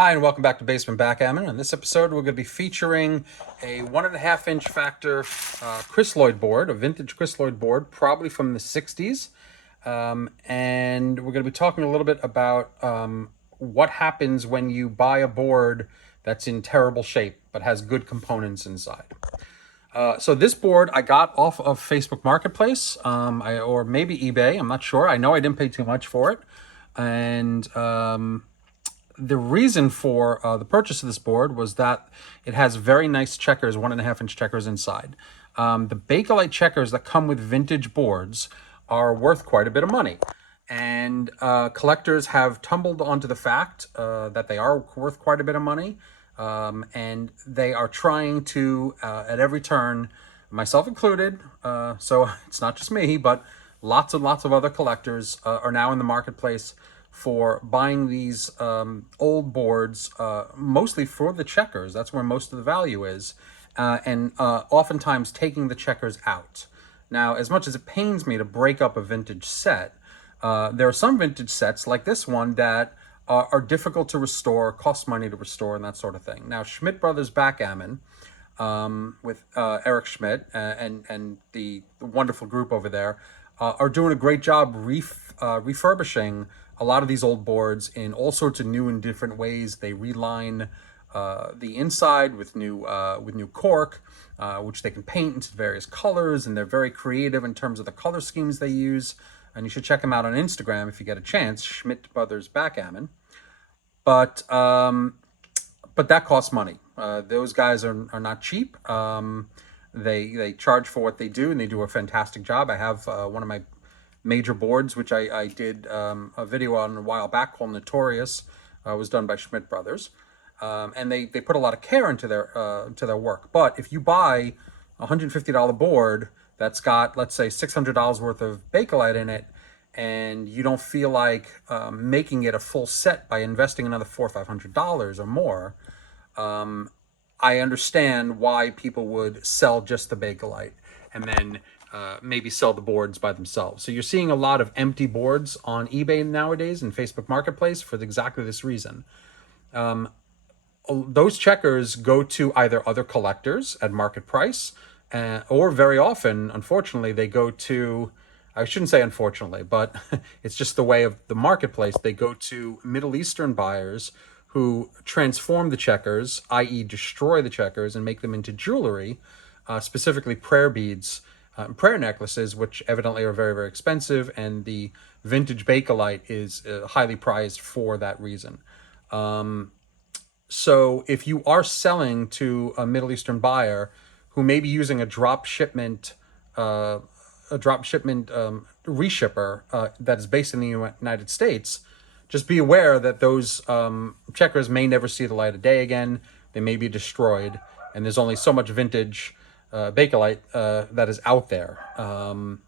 Hi, and welcome back to Basement Backgammon. In this episode, we're going to be featuring a 1.5-inch factor Crisloid board, a vintage Crisloid board, probably from the 60s. And we're going to be talking a little bit about what happens when you buy a board that's in terrible shape but has good components inside. So this board I got off of Facebook Marketplace, or maybe eBay. I'm not sure. I know I didn't pay too much for it. And the reason for the purchase of this board was that it has very nice checkers, 1.5-inch checkers inside. The Bakelite checkers that come with vintage boards are worth quite a bit of money. And collectors have tumbled onto the fact that they are worth quite a bit of money. And they are trying to, at every turn, myself included, so it's not just me, but lots and lots of other collectors are now in the marketplace for buying these old boards, mostly for the checkers. That's where most of the value is, and oftentimes taking the checkers out. Now, as much as it pains me to break up a vintage set, there are some vintage sets like this one that are difficult to restore, cost money to restore, and that sort of thing. Now, Schmidt Brothers Backgammon, with Eric Schmidt and the wonderful group over there, are doing a great job refurbishing a lot of these old boards in all sorts of new and different ways. They reline the inside with new cork, which they can paint into various colors, and they're very creative in terms of the color schemes they use. And you should check them out on Instagram if you get a chance, Schmidt Brothers Backgammon. But that costs money. Those guys are not cheap. They charge for what they do, and they do a fantastic job. I have one of my major boards, which I did a video on a while back called Notorious, was done by Schmidt Brothers. And they put a lot of care into their work. But if you buy a $150 board that's got, let's say, $600 worth of Bakelite in it, and you don't feel like making it a full set by investing another $400 or $500 or more, I understand why people would sell just the Bakelite and then maybe sell the boards by themselves. So you're seeing a lot of empty boards on eBay nowadays and Facebook Marketplace for exactly this reason. Those checkers go to either other collectors at market price, or very often, unfortunately, they go to, I shouldn't say unfortunately, but it's just the way of the marketplace. They go to Middle Eastern buyers who transform the checkers, i.e. destroy the checkers and make them into jewelry, specifically prayer beads, prayer necklaces, which evidently are very, very expensive, and the vintage Bakelite is highly prized for that reason. So if you are selling to a Middle Eastern buyer who may be using a drop shipment reshipper that is based in the United States, just be aware that those checkers may never see the light of day again. They may be destroyed, and there's only so much vintage Bakelite that is out there. I'm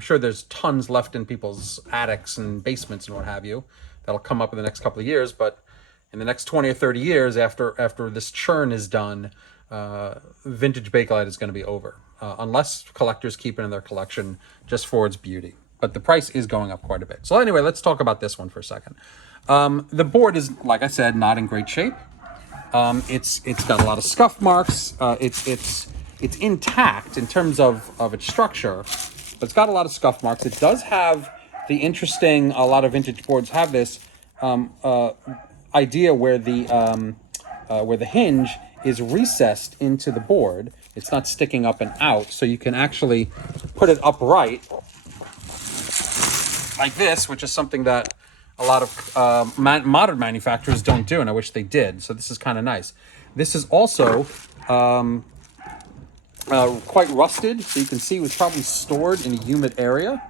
sure there's tons left in people's attics and basements and what have you that'll come up in the next couple of years, but in the next 20 or 30 years, after this churn is done, vintage Bakelite is going to be over, unless collectors keep it in their collection just for its beauty. But the price is going up quite a bit. So anyway, let's talk about this one for a second. The board is, like I said, not in great shape. It's got a lot of scuff marks. It's intact in terms of its structure, but it's got a lot of scuff marks. It does have the interesting, a lot of vintage boards have this idea where the hinge is recessed into the board. It's not sticking up and out, so you can actually put it upright like this, which is something that a lot of modern manufacturers don't do, and I wish they did. So this is kind of nice. This is also quite rusted, so you can see it was probably stored in a humid area.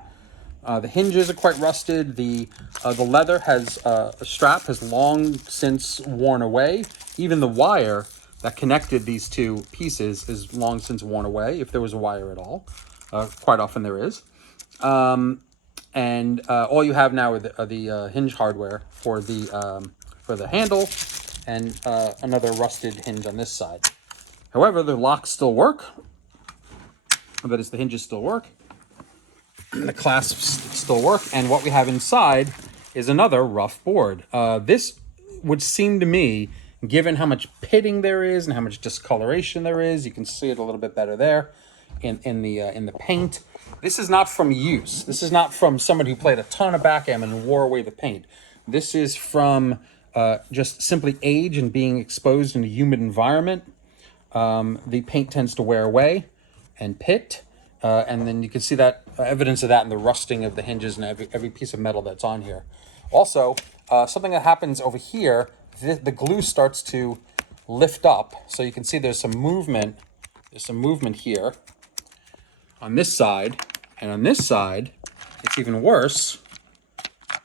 The hinges are quite rusted. The leather has a strap has long since worn away. Even the wire that connected these two pieces is long since worn away, if there was a wire at all. Quite often there is. And all you have now are the hinge hardware for the handle, and another rusted hinge on this side. However, the locks still work. That is, the hinges still work. The clasps still work, and what we have inside is another rough board. This would seem to me, given how much pitting there is and how much discoloration there is, you can see it a little bit better there in the paint. This is not from use. This is not from somebody who played a ton of backgammon and wore away the paint. This is from just simply age and being exposed in a humid environment. The paint tends to wear away and pit. And then you can see that evidence of that in the rusting of the hinges and every piece of metal that's on here. Also, something that happens over here, the glue starts to lift up. So you can see there's some movement. There's some movement here on this side. And on this side, it's even worse.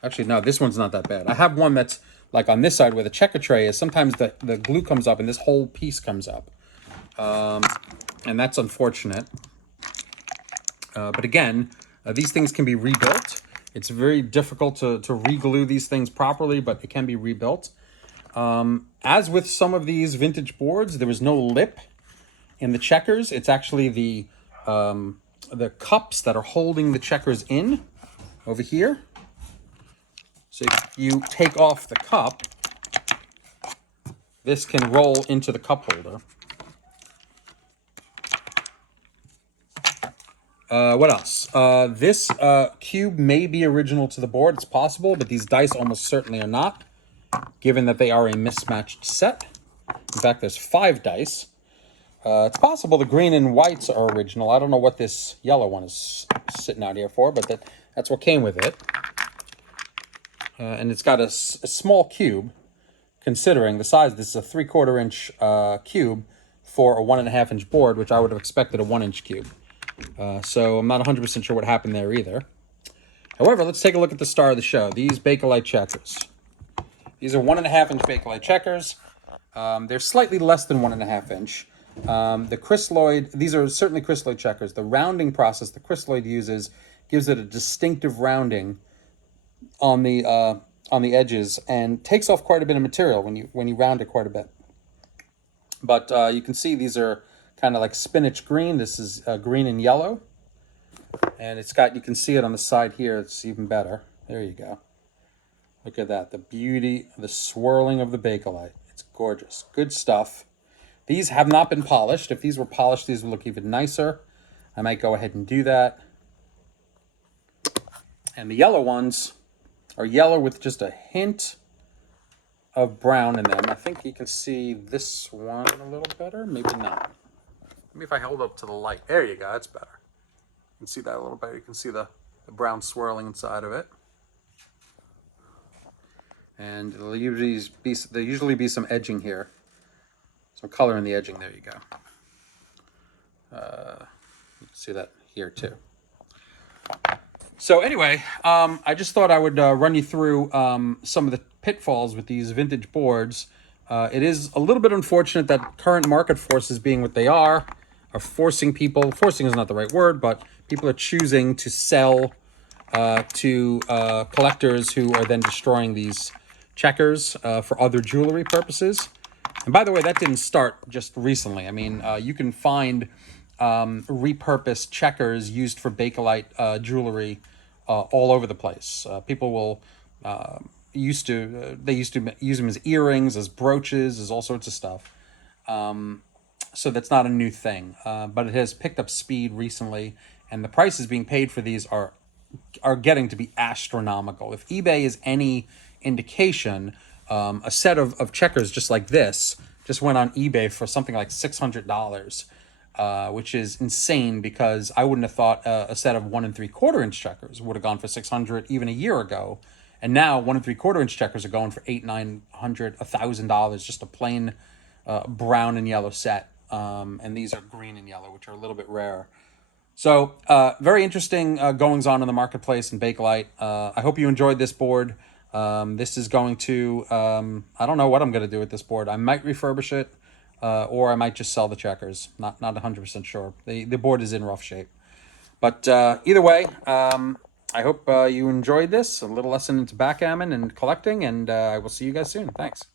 Actually, no, this one's not that bad. I have one that's like on this side where the checker tray is. Sometimes the glue comes up and this whole piece comes up. And that's unfortunate. But again, these things can be rebuilt. It's very difficult to re-glue these things properly, but it can be rebuilt. As with some of these vintage boards, there was no lip in the checkers. It's actually the cups that are holding the checkers in over here. So if you take off the cup, this can roll into the cup holder. What else? This cube may be original to the board. It's possible, but these dice almost certainly are not, given that they are a mismatched set. In fact, there's 5 dice. It's possible the green and whites are original. I don't know what this yellow one is sitting out here for, but that's what came with it. And it's got a small cube, considering the size. This is a 3/4 inch cube for a 1.5 inch board, which I would have expected a 1 inch cube. So I'm not 100% sure what happened there either. However, let's take a look at the star of the show. These Bakelite checkers. These are 1.5 inch Bakelite checkers. They're slightly less than 1.5 inch. The Crisloid, these are certainly Crisloid checkers. The rounding process the Crisloid uses gives it a distinctive rounding on the edges and takes off quite a bit of material when you round it quite a bit. But you can see these are kind of like spinach green. This is green and yellow. And it's got, you can see it on the side here. It's even better. There you go. Look at that. The beauty, the swirling of the Bakelite. It's gorgeous. Good stuff. These have not been polished. If these were polished, these would look even nicer. I might go ahead and do that. And the yellow ones are yellow with just a hint of brown in them. I think you can see this one a little better. Maybe not. Maybe if I hold up to the light. There you go. That's better. You can see that a little better. You can see the brown swirling inside of it. And there'll usually be some edging here. Some color in the edging. There you go. You can see that here too. So anyway, I just thought I would run you through some of the pitfalls with these vintage boards. It is a little bit unfortunate that current market forces, being what they are forcing people, forcing is not the right word, but people are choosing to sell to collectors who are then destroying these checkers for other jewelry purposes. And by the way, that didn't start just recently. I mean, you can find repurposed checkers used for Bakelite jewelry all over the place. People will used to use them as earrings, as brooches, as all sorts of stuff. So that's not a new thing, but it has picked up speed recently, and the prices being paid for these are getting to be astronomical. If eBay is any indication, a set of checkers just like this just went on eBay for something like $600. Which is insane, because I wouldn't have thought a set of 1 3/4 inch checkers would have gone for $600 even a year ago. And now 1 3/4 inch checkers are going for $800, $900, $1,000, just a plain brown and yellow set. And these are green and yellow, which are a little bit rarer. So very interesting goings on in the marketplace in Bakelite. I hope you enjoyed this board. This is going to, I don't know what I'm going to do with this board. I might refurbish it. Or I might just sell the checkers. Not 100% sure. The board is in rough shape. But either way, I hope you enjoyed this. A little lesson into backgammon and collecting, and I will see you guys soon. Thanks.